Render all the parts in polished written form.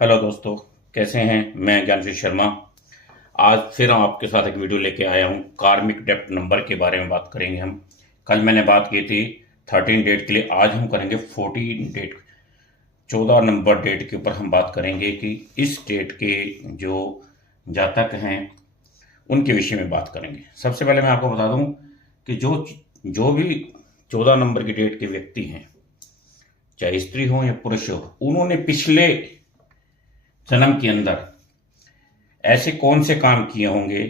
Hello दोस्तों, कैसे हैं। मैं ज्ञानश्री शर्मा आज फिर आपके साथ एक वीडियो लेके आया हूं। कार्मिक डेप्ट नंबर के बारे में बात करेंगे हम। कल मैंने बात की थी 13 डेट के लिए, आज हम करेंगे 14 डेट, 14 नंबर डेट के ऊपर हम बात करेंगे कि इस डेट के जो जातक हैं उनके विषय में बात करेंगे। सबसे पहले मैं आपको बता दूं कि जो जो भी 14 नंबर की डेट के व्यक्ति हैं, चाहे स्त्री हो या पुरुष हो, उन्होंने पिछले जन्म के अंदर ऐसे कौन से काम किए होंगे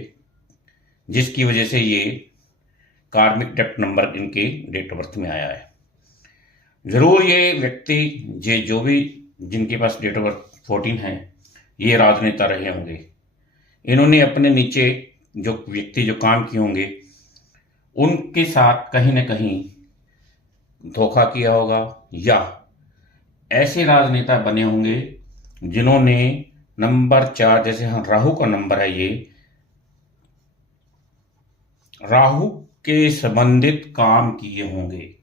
जिसकी वजह से ये कार्मिक डेप्ट नंबर इनके डेट ऑफ बर्थ में आया है। जरूर ये व्यक्ति जो भी जिनके पास डेट ऑफ बर्थ 14 है, ये राजनेता रहे होंगे। इन्होंने अपने नीचे जो व्यक्ति जो काम किए होंगे उनके साथ कहीं ना कहीं धोखा किया होगा, या ऐसे राजनेता बने होंगे जिन्होंने नंबर 4, जैसे हाँ राहु का नंबर है, ये राहु के संबंधित काम किए होंगे।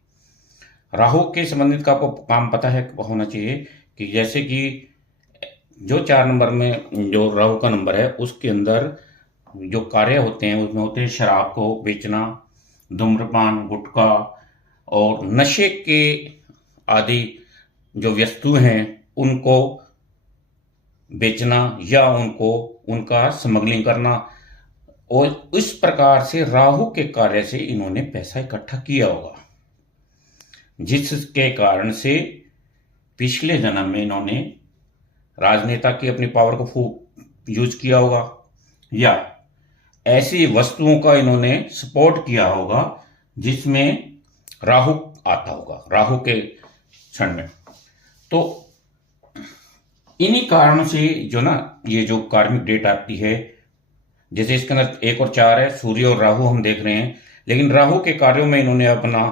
राहु के संबंधित का आपको काम पता है होना चाहिए कि जैसे कि जो 4 नंबर में जो राहु का नंबर है उसके अंदर जो कार्य होते हैं उसमें होते हैं शराब को बेचना, धूम्रपान, गुटखा और नशे के आदि जो वस्तु हैं उनको बेचना या उनको उनका स्मगलिंग करना। और इस प्रकार से राहु के कार्य से इन्होंने पैसा इकट्ठा किया होगा, जिसके कारण से पिछले जन्म में इन्होंने राजनेता की अपनी पावर को खूब यूज किया होगा, या ऐसी वस्तुओं का इन्होंने सपोर्ट किया होगा जिसमें राहु आता होगा, राहु के क्षण में। तो इन्हीं कारणों से जो ना ये जो कार्मिक डेट आती है, जैसे इसके अंदर 1 और 4 है, सूर्य और राहु हम देख रहे हैं, लेकिन राहु के कार्यों में इन्होंने अपना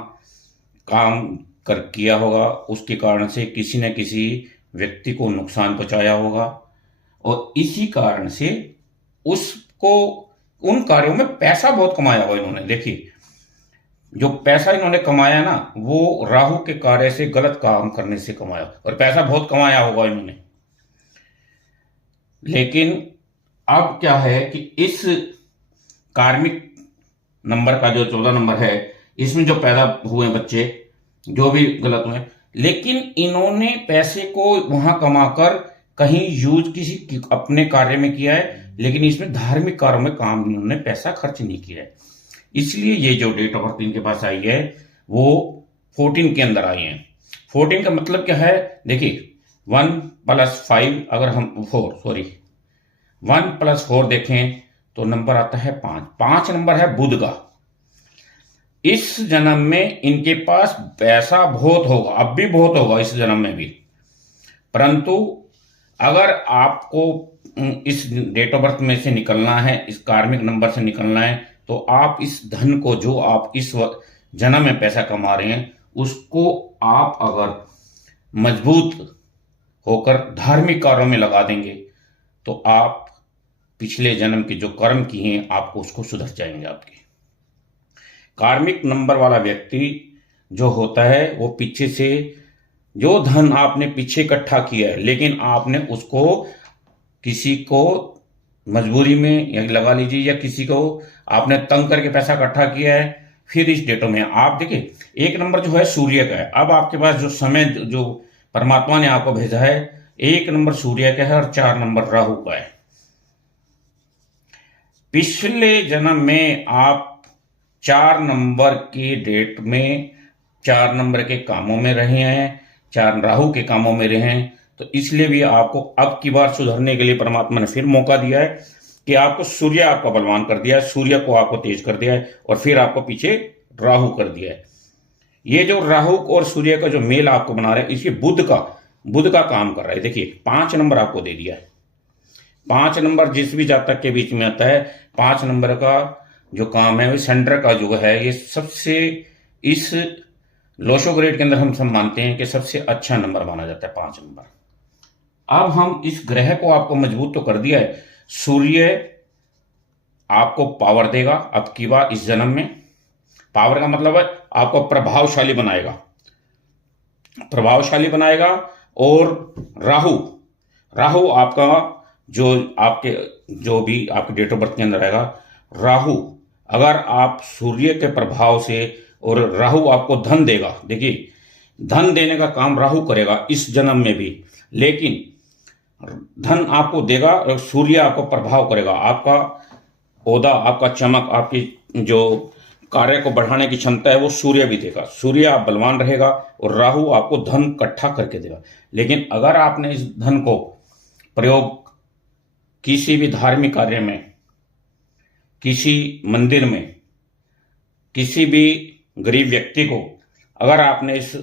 काम कर किया होगा, उसके कारण से किसी न किसी व्यक्ति को नुकसान पहुंचाया होगा और इसी कारण से उसको उन कार्यों में पैसा बहुत कमाया होगा इन्होंने। देखिए, जो पैसा इन्होंने कमाया ना, वो राहु के कार्य से गलत काम करने से कमाया, और पैसा बहुत कमाया होगा इन्होंने। लेकिन अब क्या है कि इस कार्मिक नंबर का जो 14 नंबर है, इसमें जो पैदा हुए बच्चे जो भी गलत हुए, लेकिन इन्होंने पैसे को वहां कमाकर कहीं यूज किसी अपने कार्य में किया है, लेकिन इसमें धार्मिक कार्यों में काम इन्होंने पैसा खर्च नहीं किया है। इसलिए ये जो डेट ऑफ बर्थ इनके पास आई है वो 14 के अंदर आई है। 14 का मतलब क्या है, देखिए 1 + 5, अगर हम 1 + 4 देखें तो नंबर आता है 5। 5 नंबर है बुध का। इस जन्म में इनके पास पैसा बहुत होगा, अब भी बहुत होगा इस जन्म में भी, परंतु अगर आपको इस डेट ऑफ बर्थ में से निकलना है, इस कार्मिक नंबर से निकलना है, तो आप इस धन को जो आप इस जन्म में पैसा कमा रहे हैं उसको आप अगर मजबूत होकर धार्मिक कार्यों में लगा देंगे तो आप पिछले जन्म के जो कर्म किए हैं आपको उसको सुधर जाएंगे। आपके कार्मिक नंबर वाला व्यक्ति जो होता है वो पीछे से जो धन आपने पीछे इकट्ठा किया है, लेकिन आपने उसको किसी को मजबूरी में या लगा लीजिए, या किसी को आपने तंग करके पैसा इकट्ठा किया है, फिर इस डेटों में आप देखिए 1 नंबर जो है सूर्य का है। अब आपके पास जो समय जो परमात्मा ने आपको भेजा है, 1 नंबर सूर्य का है और 4 नंबर राहु का है। पिछले जन्म में आप 4 नंबर की डेट में 4 नंबर के कामों में रहे हैं, 4 राहु के कामों में रहे हैं, तो इसलिए भी आपको अब की बार सुधरने के लिए परमात्मा ने फिर मौका दिया है कि आपको सूर्य आपका बलवान कर दिया है, सूर्य को आपको तेज कर दिया है और फिर आपको पीछे राहु कर दिया है। ये जो राहु और सूर्य का जो मेल आपको बना रहे हैं, इसलिए बुध का काम कर रहा है। देखिए 5 नंबर आपको दे दिया है। 5 नंबर जिस भी जातक के बीच में आता है, 5 नंबर का जो काम है वो सेंटर का जो है, ये सबसे इस लोशो ग्रेड के अंदर हम सब मानते हैं कि सबसे अच्छा नंबर माना जाता है 5 नंबर। अब हम इस ग्रह को आपको मजबूत तो कर दिया है, सूर्य आपको पावर देगा अब की बार इस जन्म में। पावर का मतलब है आपको प्रभावशाली बनाएगा, और राहु आपका जो आपके जो भी आपके डेट ऑफ बर्थ के अंदर रहेगा, राहु अगर आप सूर्य के प्रभाव से, और राहु आपको धन देगा, देखिए धन देने का काम राहु करेगा इस जन्म में भी, लेकिन धन आपको देगा और सूर्य आपको प्रभाव करेगा, आपका ओदा, आपका चमक, आपकी जो कार्य को बढ़ाने की क्षमता है वो सूर्य भी देगा। सूर्य आप बलवान रहेगा और राहु आपको धन इकट्ठा करके देगा। लेकिन अगर आपने इस धन को प्रयोग किसी भी धार्मिक कार्य में, किसी मंदिर में, किसी भी गरीब व्यक्ति को अगर आपने इस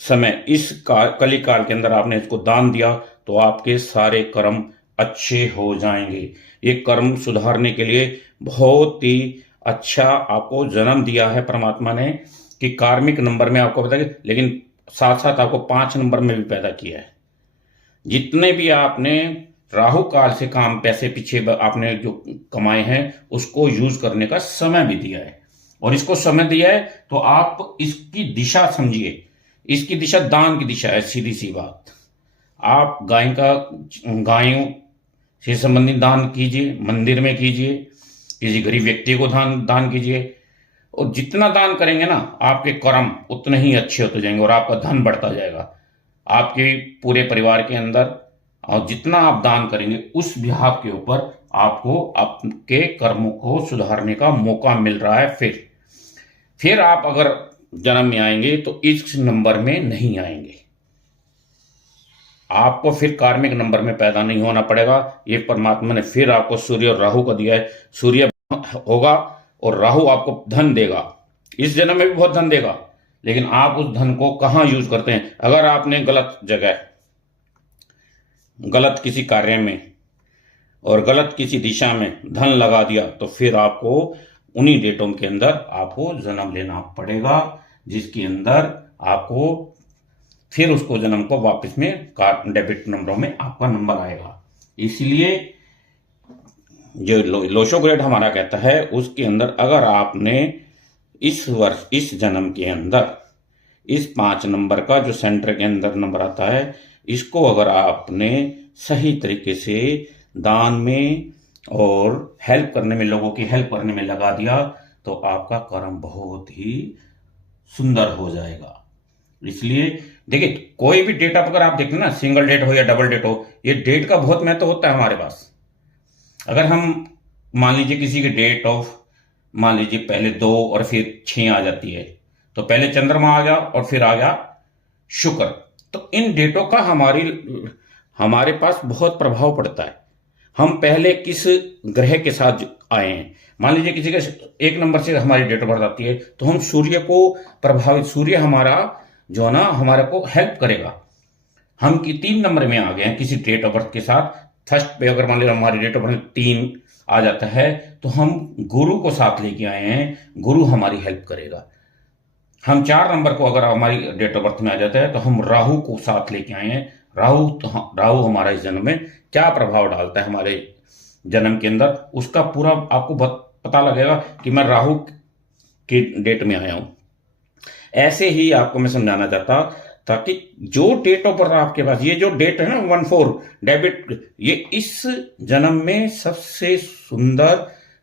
समय इस कली काल के अंदर आपने इसको दान दिया तो आपके सारे कर्म अच्छे हो जाएंगे। ये कर्म सुधारने के लिए बहुत ही अच्छा आपको जन्म दिया है परमात्मा ने कि कार्मिक नंबर में आपको पता है, लेकिन साथ साथ आपको 5 नंबर में भी पैदा किया है। जितने भी आपने राहु काल से काम पैसे पीछे आपने जो कमाए हैं उसको यूज करने का समय भी दिया है, और इसको समय दिया है तो आप इसकी दिशा समझिए। इसकी दिशा दान की दिशा है, सीधी सी बात। आप गायों से संबंधित दान कीजिए, मंदिर में कीजिए, किसी गरीब व्यक्ति को दान कीजिए, और जितना दान करेंगे ना आपके कर्म उतने ही अच्छे होते जाएंगे और आपका धन बढ़ता जाएगा आपके पूरे परिवार के अंदर। और जितना आप दान करेंगे उस बिहाफ के ऊपर आपको आपके कर्मों को सुधारने का मौका मिल रहा है। फिर आप अगर जन्म में आएंगे तो इस नंबर में नहीं आएंगे, आपको फिर कार्मिक नंबर में पैदा नहीं होना पड़ेगा। ये परमात्मा ने फिर आपको सूर्य और राहु का दिया है। सूर्य होगा और राहु आपको धन देगा, इस जन्म में भी बहुत धन देगा, लेकिन आप उस धन को कहां यूज करते हैं। अगर आपने गलत जगह, गलत किसी कार्य में और गलत किसी दिशा में धन लगा दिया तो फिर आपको उन्हीं डेटों के अंदर आपको जन्म लेना पड़ेगा, जिसके अंदर आपको फिर उसको जन्म को वापस में डेबिट नंबरों में आपका नंबर आएगा। इसलिए जो लोशो ग्रेड हमारा कहता है उसके अंदर अगर आपने इस वर्ष, इस जन्म के अंदर इस 5 नंबर का जो सेंटर के अंदर नंबर आता है, इसको अगर आपने सही तरीके से दान में और हेल्प करने में, लोगों की हेल्प करने में लगा दिया तो आपका कर्म बहुत ही सुंदर हो जाएगा। इसलिए देखिए, कोई भी डेट अगर आप देखते ना, सिंगल डेट हो या डबल डेट हो, ये डेट का बहुत महत्व होता है हमारे पास। अगर हम मान लीजिए किसी की डेट ऑफ, मान लीजिए पहले 2 और फिर 6 आ जाती है, तो पहले चंद्रमा आ गया और फिर आ गया शुक्र, तो इन डेटों का हमारे पास बहुत प्रभाव पड़ता है। हम पहले किस ग्रह के साथ आए हैं, मान लीजिए किसी का 1 नंबर से हमारी डेट ऑफ बर्थ आती है तो हम सूर्य को प्रभावित, सूर्य हमारा जो है ना हमारे को हेल्प करेगा। हम 3 नंबर में आ गए हैं किसी डेट ऑफ बर्थ के साथ, फर्स्ट पे अगर मान लीजिए हमारी डेट ऑफ बर्थ 3 आ जाता है तो हम गुरु को साथ लेके आए हैं, गुरु हमारी हेल्प करेगा। हम 4 नंबर को अगर हमारी डेट ऑफ बर्थ में आ जाता है तो हम राहु को साथ लेके आए हैं। राहु हमारा इस जन्म में क्या प्रभाव डालता है हमारे जन्म के अंदर, उसका पूरा आपको पता लगेगा कि मैं राहु की डेट में आया हूं। ऐसे ही आपको मैं समझाना चाहता, ताकि जो डेट ऑफ बर्थ आपके पास, ये जो डेट है ना 14 डेबिट, ये इस जन्म में सबसे सुंदर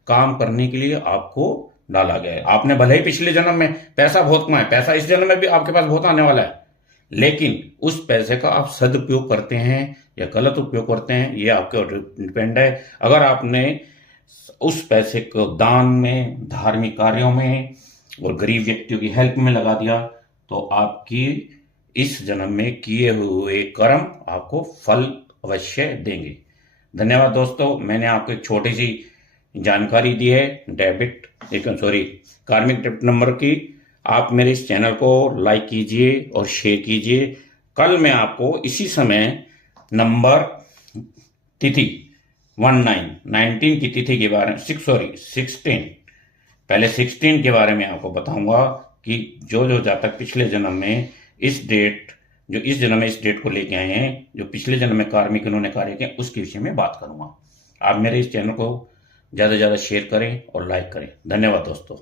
काम करने के लिए आपको डाला गया है। आपने भले ही पिछले जन्म में पैसा बहुत कमाया, पैसा इस जन्म में भी आपके पास बहुत आने वाला है, लेकिन उस पैसे का आप सदुपयोग करते हैं या गलत उपयोग करते हैं, ये आपके ऊपर डिपेंड है। अगर आपने उस पैसे को दान में, धार्मिक कार्यों में और गरीब व्यक्तियों की हेल्प में लगा दिया तो आपकी इस जन्म में किए हुए कर्म आपको फल अवश्य देंगे। धन्यवाद दोस्तों, मैंने आपको एक छोटी सी जानकारी दी है कार्मिक डेबिट नंबर की। आप मेरे इस चैनल को लाइक कीजिए और शेयर कीजिए। कल मैं आपको इसी समय नंबर तिथि 19 की तिथि के बारे में 16 पहले 16 के बारे में आपको बताऊंगा कि जो जातक पिछले जन्म में इस डेट, जो इस जन्म में इस डेट को लेके आए हैं, जो पिछले जन्म में कार्मिक इन्होंने कार्य किया, उसके विषय में बात करूंगा। आप मेरे इस चैनल को ज़्यादा से ज़्यादा शेयर करें और लाइक करें। धन्यवाद दोस्तों।